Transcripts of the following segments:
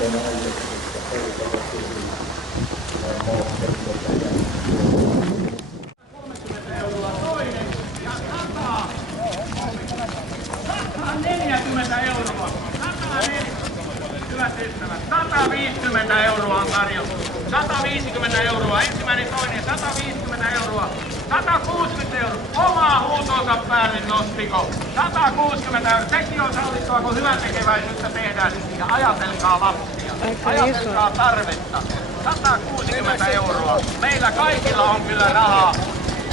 €150 on tarjottu. 150 €, ensimmäinen, toinen, 150 €, 160 €. Omaa huutonsa päälle nostiko. 160 €. Sekin on sallittua, kun hyvän tekeväisyyttä tehdään. Ja ajatelkaa lapsia. Ajatelkaa tarvetta. 160 €. Meillä kaikilla on kyllä rahaa.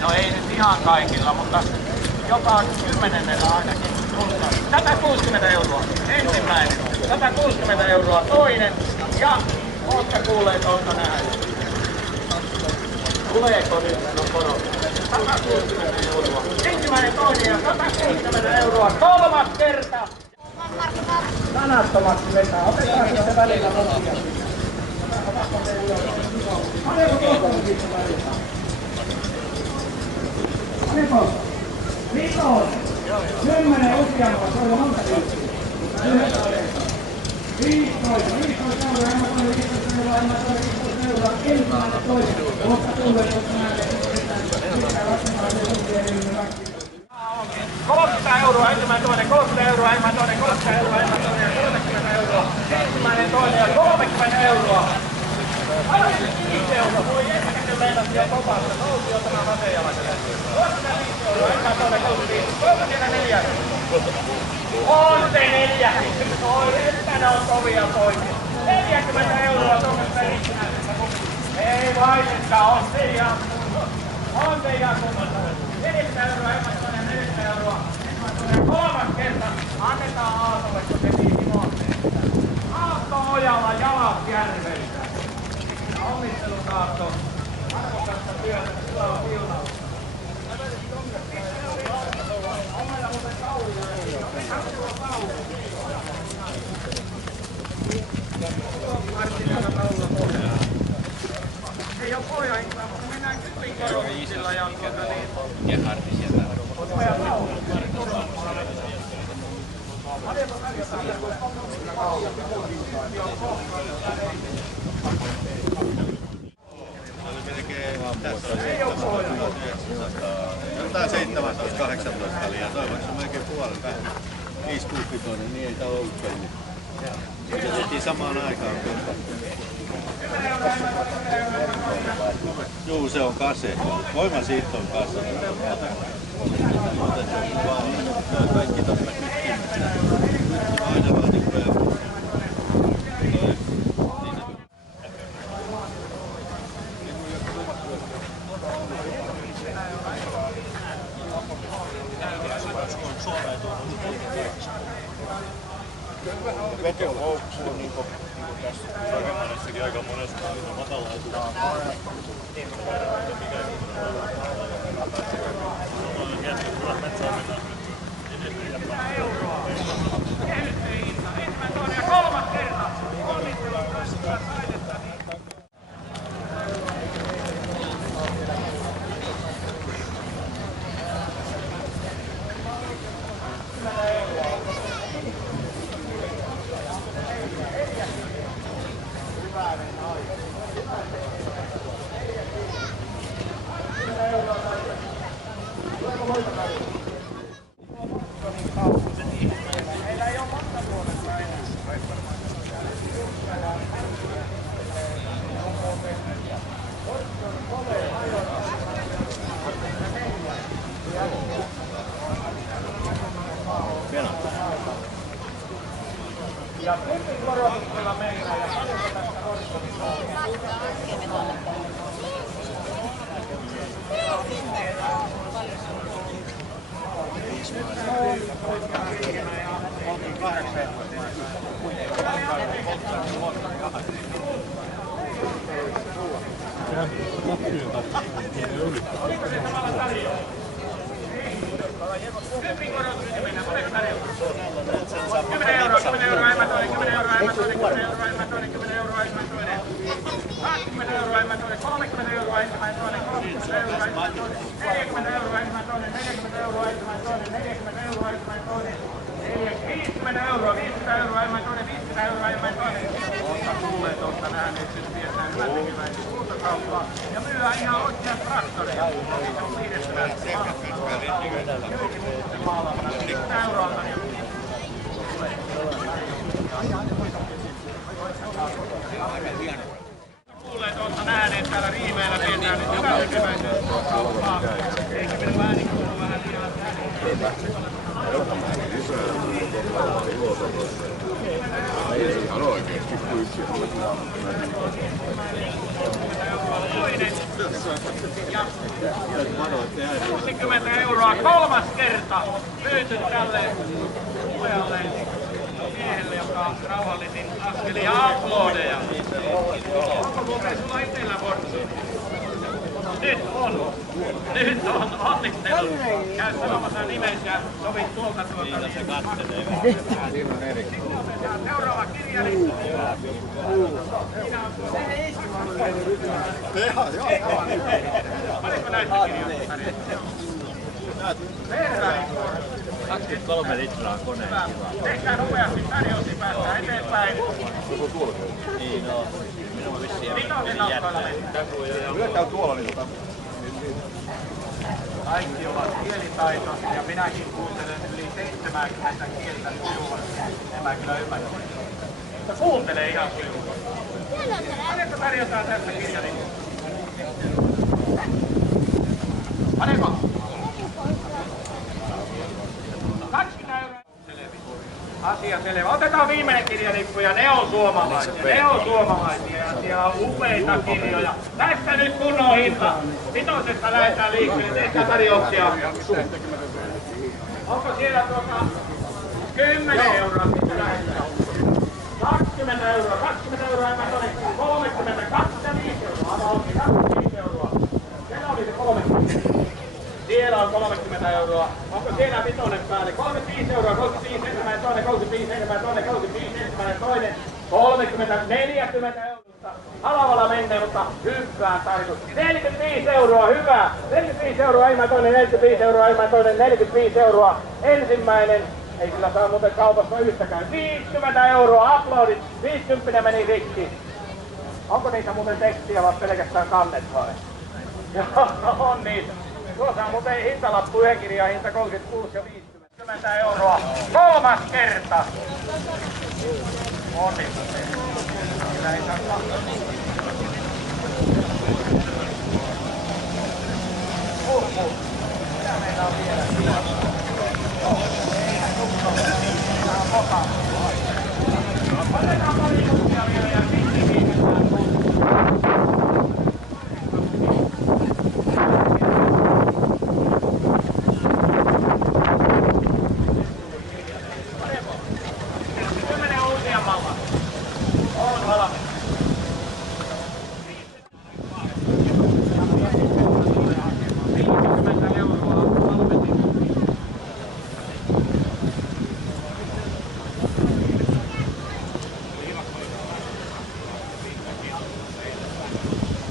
No ei nyt ihan kaikilla, mutta jopa 10 ainakin. 160 €. Ensimmäinen. 160 € toinen. Ja ootte kuulleet, onko nähnyt? Tuleeko nyt korotus? 160 €. Ensimmäinen, toinen ja 160 € kolmas kerta. Sanattomaksi vetää. Otetaan sitten välillä loppia. Paneko tuossa sitten välillä? Paneko? Vitoon. 10 useampaa. Se on jo monta kertaa. 15 ensimmäinen toinen. Kohta tulee, koska näette, että 30 € ensimmäinen toinen, 30 € ensimmäinen toinen, 30 € ensimmäinen toinen, 30 € ensimmäinen toinen ja 30 €. 35 €. Voi etukäteen meinasi jo kopassa. Nousi jo tämän vasenjalaisen. 35 €. Ensimmäinen toinen, 35. 34. On se 4. Oi, että ne on kovia poikia. 40 € tuollaisesta itsenäisestä kupista. Ei vaisetta, on se ihan kunnossa. On se ihan kunnossa. 40 €, ensimmäinen 40 €. Ensimmäinen kolmas kerta. Annetaan Aatolle, kun se viisi mootteista. Aatto ojalla jalat järveltä. Onnittelut Aatto. Arvokasta työtä, sulla on siunaus. On meillä muuten kaulia. Ei oo pohjainkaan, mutta mennään kypin korotuksilla ja Gerhardi sieltä. Jotain 17-18 liian. Toivottavasti on melkein puolen vähän. 5-6-5, niin ei tää ollut peli. Se tehtiin samaan aikaan. Juu, se on kase. Voimansiirto on kase. Muuten se on vaan kaikki tosta kytkimistä. Aina vaan niin kuin Veteloukku on niin kuin tässä rakennussakin aika monesti matala etu. On miettinyt, että kyllä metsään mennään edelleen ja Ensimmäinen toinen ja kolmas kerta. Onnittelut tästä taidetta. Meillä ei ole monta vuodesta enää. Ja kuinka korotuksella mennään ja paljonko tästä korotuksesta 50 euroa, 50 euroa, enemmän toinen, 50 euroa, enemmän toinen. Osta kuulee tuosta nähdään, että nyt pidetään hyväntekeväisiä huutokauppaa ja myydään ihan oikeat traktoreja. Niitä on pidettävä maailmalla. 50 euroa on jo. Kuulee tuosta nähdään, että täällä riimeillä pidetään nyt hyväntekeväisiä huutokauppaa. Eikä mene vähän niin kuin vähän liian Ihan oikeesti kuin yksi. 60 euroa kolmas kerta myyty tälle upealle miehelle, joka on rauhallisin askeli ja aplodeja. Onko muuten sulla itsellä Fortune? Nyt on. Nyt on. Onnittelut. Käy sanomassa nimes ja sovit tuolta tuolta. Seuraava kirjari. Paljonko näistä kirjoista? 23 litraa koneen. Tehkää nopeasti tarjousi, päästään eteenpäin. Niin no, minun vissiin Vitosen nokkoilla mennään. Yleensä tuolla niin Kaikki ovat kielitaitoisia ja minäkin kuuntelen yli 70 kieltä sujuvasti. En mä kyllä ymmärrä. Mutta kuuntele ihan sujuvasti. Paljonko tarjotaan tästä kirjani? Paljonko? 20 euroa. Asia selvä. Otetaan viimeinen kirjalippu ja ne on suomalaisia. Ne on suomalaisia ja siellä on upeita kirjoja. Tästä nyt kunnon hinta. Vitosesta lähdetään liikkeelle. Tehkää tarjouksia. Onko siellä 10 euroa sitten lähdetään? 20 euroa. 20 euroa enemmän toinen. 30, 25 euroa. Ama onkin 25 euroa. Siellä oli se 30. Siellä on 30 euroa. Onko siellä vitonen päälle? 35 euroa, 35 ensimmäinen toinen, 35 ensimmäinen toinen, 35 ensimmäinen toinen, 30, 40 euroa. Halavalla menee, mutta hyvää tarkoitus. 45 euroa, hyvä. 45 euroa ensimmäinen toinen, 45 euroa ensimmäinen toinen, 45 euroa ensimmäinen. Ei sillä saa muuten kaupassa yhtäkään. 50 euroa, aplodit. 50 meni rikki. Onko niitä muuten tekstiä vai pelkästään kannet vai? Joo, on niitä. Tuossa on muuten hintalappu, yhden kirjan hinta 36 ja 50 euroa. Kolmas kerta! Onnittelut. Kyllä ei saa katsoa. Mitä meillä on vielä? Eihän tukko. Meillä on moka. Otetaan pari tukkia vielä ja sitten viimeistään tukkia.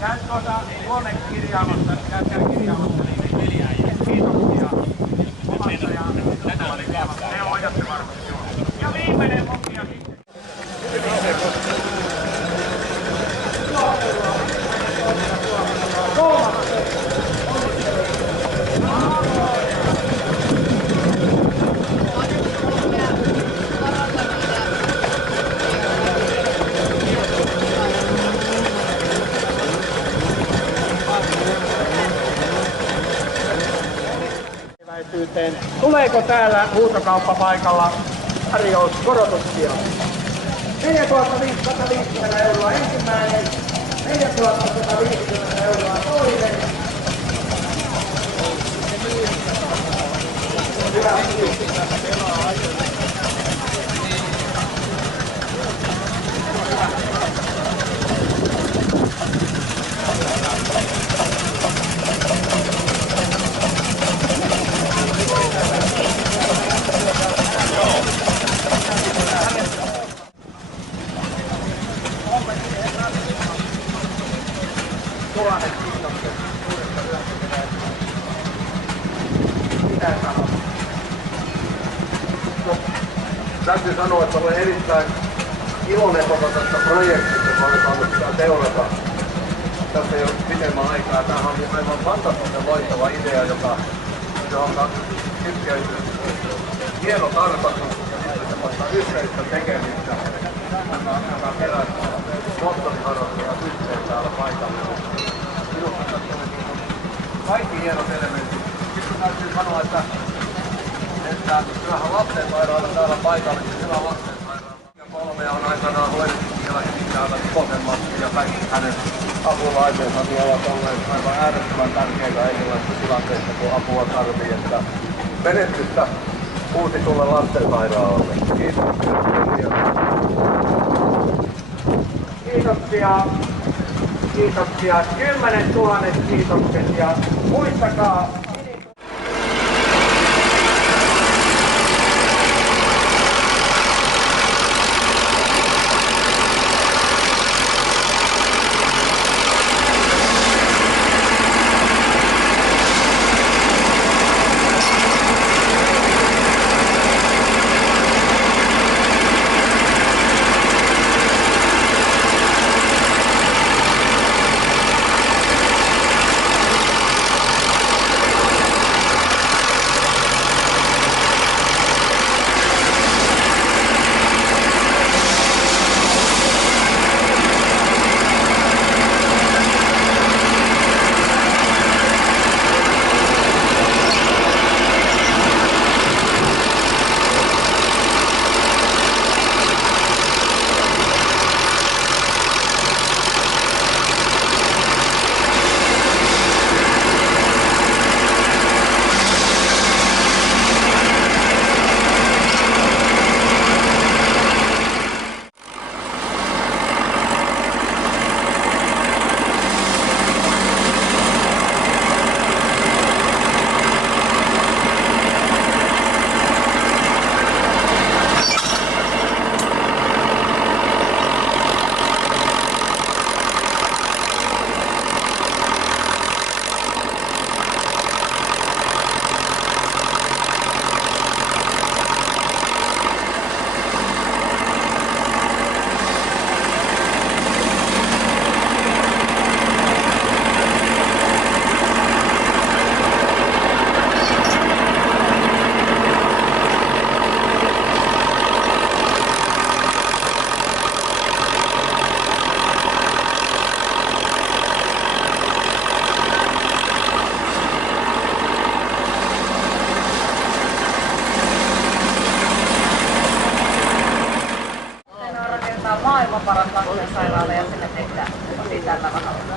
Käy tuota huoneen kirjaamassa, käykää kirjaamassa niitä peliä ja kiitoksia omasta ja ne hoidatte varmasti. Ja viimeinen mokia sitten. Tuleeko täällä huutokauppapaikalla tarjouskorotuksia? 4150 euroa ensimmäinen, 4150 euroa toinen. Hyvä. Tuhannet kiitokset suuresta hyötyväisyydestä. Mitä sanot? Täytyy sanoa, että olen erittäin iloinen koko tästä projektista, kun olen saanut sitä seurata tässä jo pidemmän aikaa. Tämähän on aivan fantastisen loistava idea, johon kytkeytyy hieno tarkoitus ja sitten semmoista yhteistä tekemistä, joka kerää moottoriharrastajat yhteen täällä paikalla. Minusta tässä on kaikki hienot elementit. Sitten täytyy sanoa, että kyllähän lastensairaala täällä paikalla, niin hyvä lastensairaala. Ja 3 on aikanaan hoidettu siellä hyvin täällä Kosen Matti ja kaikki hänen apulaisensa niin ovat olleet aivan äärettömän tärkeitä erilaisissa tilanteissa, kun apua tarvii. Että menestystä Uusitulle lastensairaalalle. Kiitoksia. Kiitoksia. Kiitoksia. 10 000 kiitokset ja muistakaa. Maailman paras lastensairaala ja sille tehdään tällä rahalla.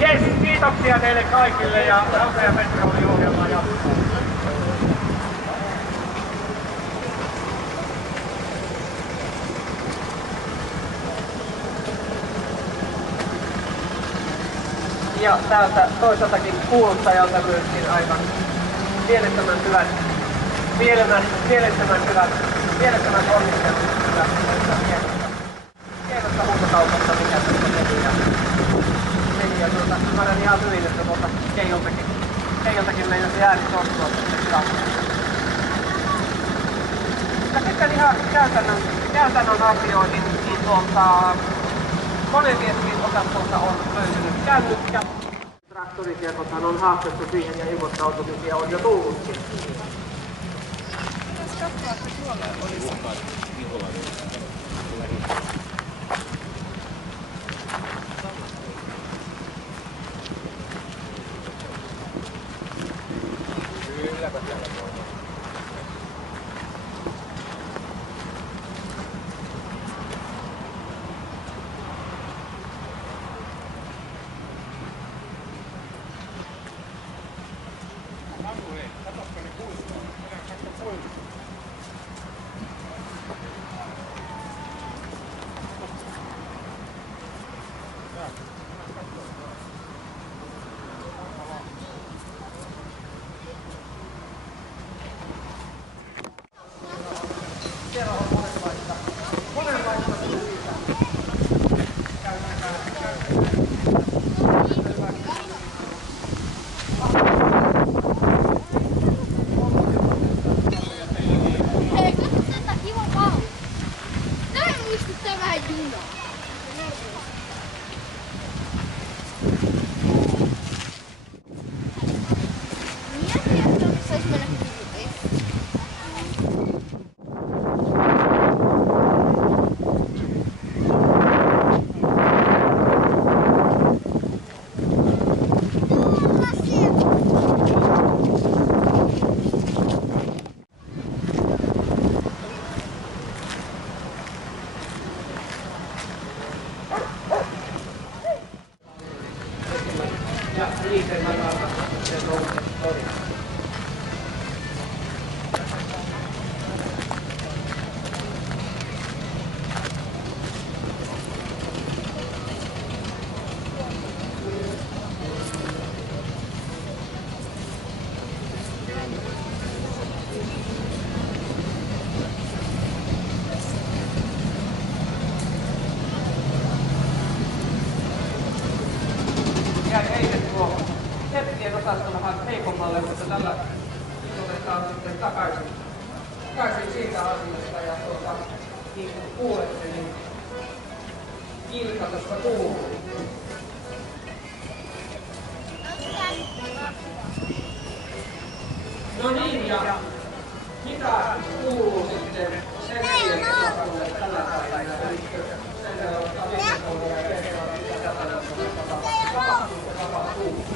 Jes, kiitoksia teille kaikille ja Rauta ja Petroli-ohjelma jatkuu. Ja täältä toiseltakin kuuluttajalta myöskin aivan mielettömän hyvät, mielettömän onnittelut hienosta huutokaupasta, mikä tässä meni. Ja mä olen ihan hyvin, että tuolta Keijoltakin meinasi ääni sortua sitten kautta. Mutta sitten ihan käytännön asioihin, niin koneviestin osastolta on löytynyt kännykkä. Traktoritiekothan on haastettu siihen ja ilmoittautumisia on jo tullutkin. heikommalle, mutta tällä otetaan sitten takaisin siitä asiasta. Ja niin kuin kuulette, niin Ilkka tuosta kuuluu. No niin, ja mitä kuuluu sitten sen jälkeen tällä päivänä? Eli sen verran ottaa mikrofonia ja kertoa, mitä tällä tapahtuu.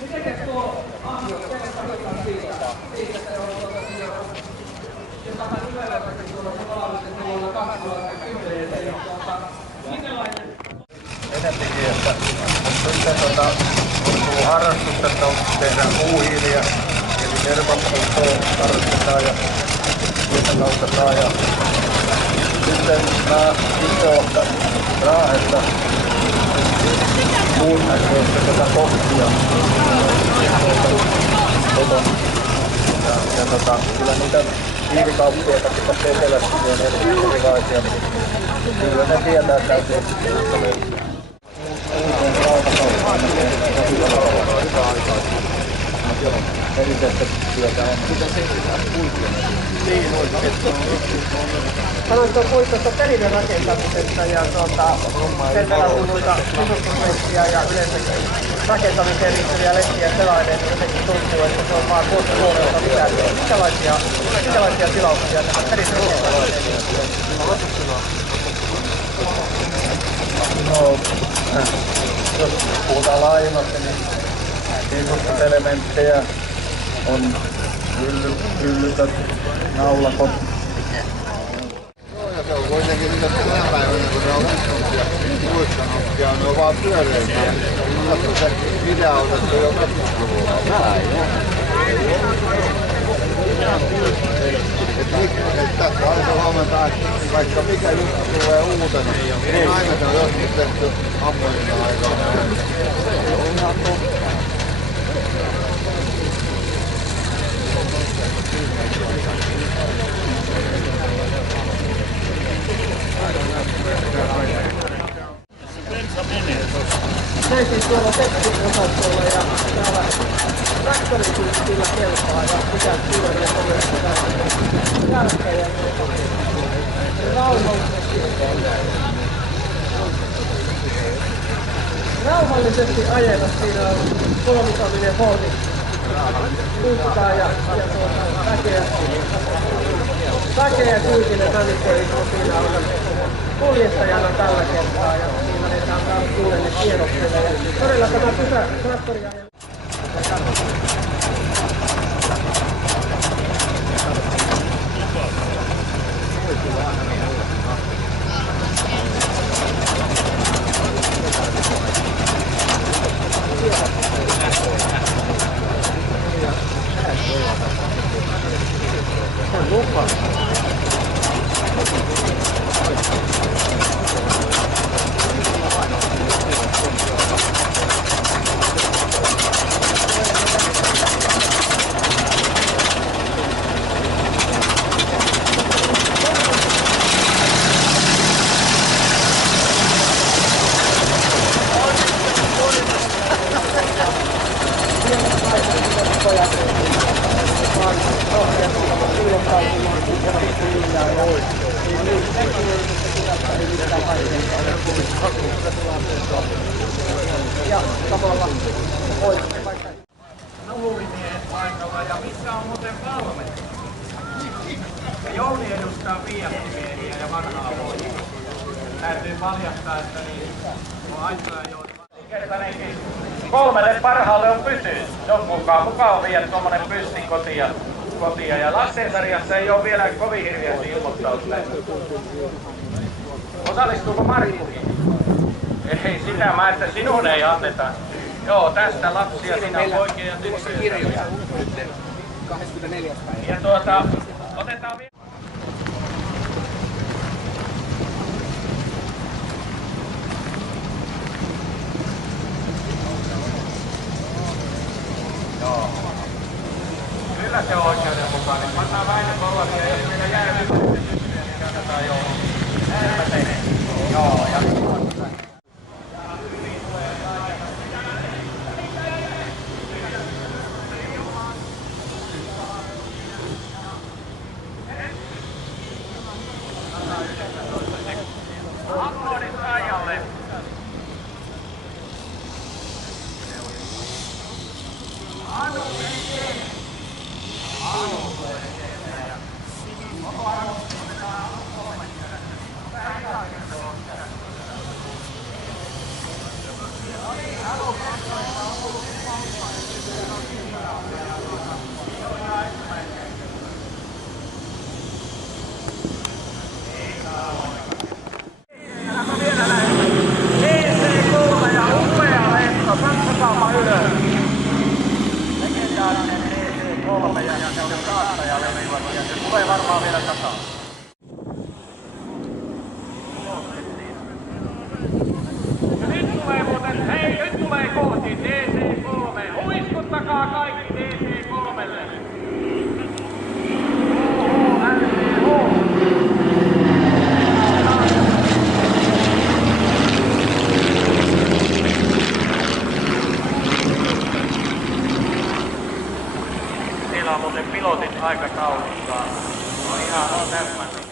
Miten tuo Ahjo, teille tarkoittaa siitä, että jos vähän nivelläkin tuolla tavallisesti tuolla 2010, eli minkälainen? Enempikin, että sitten kun harrastustetta tehdään puuhiiliä, eli tervapolttoa harrastetaan ja sitä kautta saa. Ja sitten mä itse olen Raahesta puun näköistä tätä kohtia. Ja kyllä niitä hiilikauppiaitakin tässä etelässä on erilaisia. Kyllä ne tietää täysin. Sanoin tuosta pelin rakentamisesta ja sen verran kun noita sisustuslehttiä ja yleensäkin rakentamiseen liittyviä lehtiä selainen, niin jotenkin tuntuu, että se on vaan vuosi-vuodelta lisääntynyt. Minkälaisia tilauksia tähän pelin rakentamiseen? No, jos puhutaan laajemmasti, niin sisustuselementtejä on hyllytöt, naulakot. Ja se on kuitenkin niitä tänä päivänä, kun ne on isompi muistanut ja ne on vaan pyöreitä. Tässä on se video otettu jo 20-luvulla. Tässä aina huomataan, että vaikka mikä juttu tulee uutena, niin aina se on joskus tehty ammoista aikaa. Näin tuolla tekstiosastolla ja täällä traktorikin kyllä kelpaa ja pitää kyllä jälkeen ja rauhallisesti ajella. Siinä on kolmikaminen Fordi puhtaa ja väkeä kyytinen hävittäjä on siinä kuljettajana tällä kertaa ja siinä annetaan taas uudelle kierrokselle. Ja todella tämä traktori ajella. Ja samalla oikein vaikka Luulimiehen paikalla ja missä on muuten Valmet? Jouni edustaa viiattimiehiä ja vanhaa voimaa. Täytyy paljastaa, että niin on aitoja Jouni. Kertanenkin 3 parhaalle on pysynyt. Se on mukava viedä tuommoinen pyssi kotia. Ja Lassen sarjassa ei ole vielä kovin hirveästi ilmoittautuneet. Osallistuuko Markkukin? Ei sitä mä, että sinun ei anneta. Joo, tästä lapsia, siinä on poikia ja tyttöjä. 24. Ja otetaan vielä. Otetaan väitökollasia, jos meillä jää nyt, niin kannattaa jo. Joo, ja aplodit Aijalle. DC3 ja upea lento, katsokaapa ylös. Legendaarinen DC3 ja se on saattajalle ja se tulee varmaan vielä takaa. Ja nyt tulee muuten, hei nyt tulee kohti DC3. Huiskuttakaa kaikki DC3:lle. Siellä on muuten pilotit aikataulussaan. On ihan täsmälleen.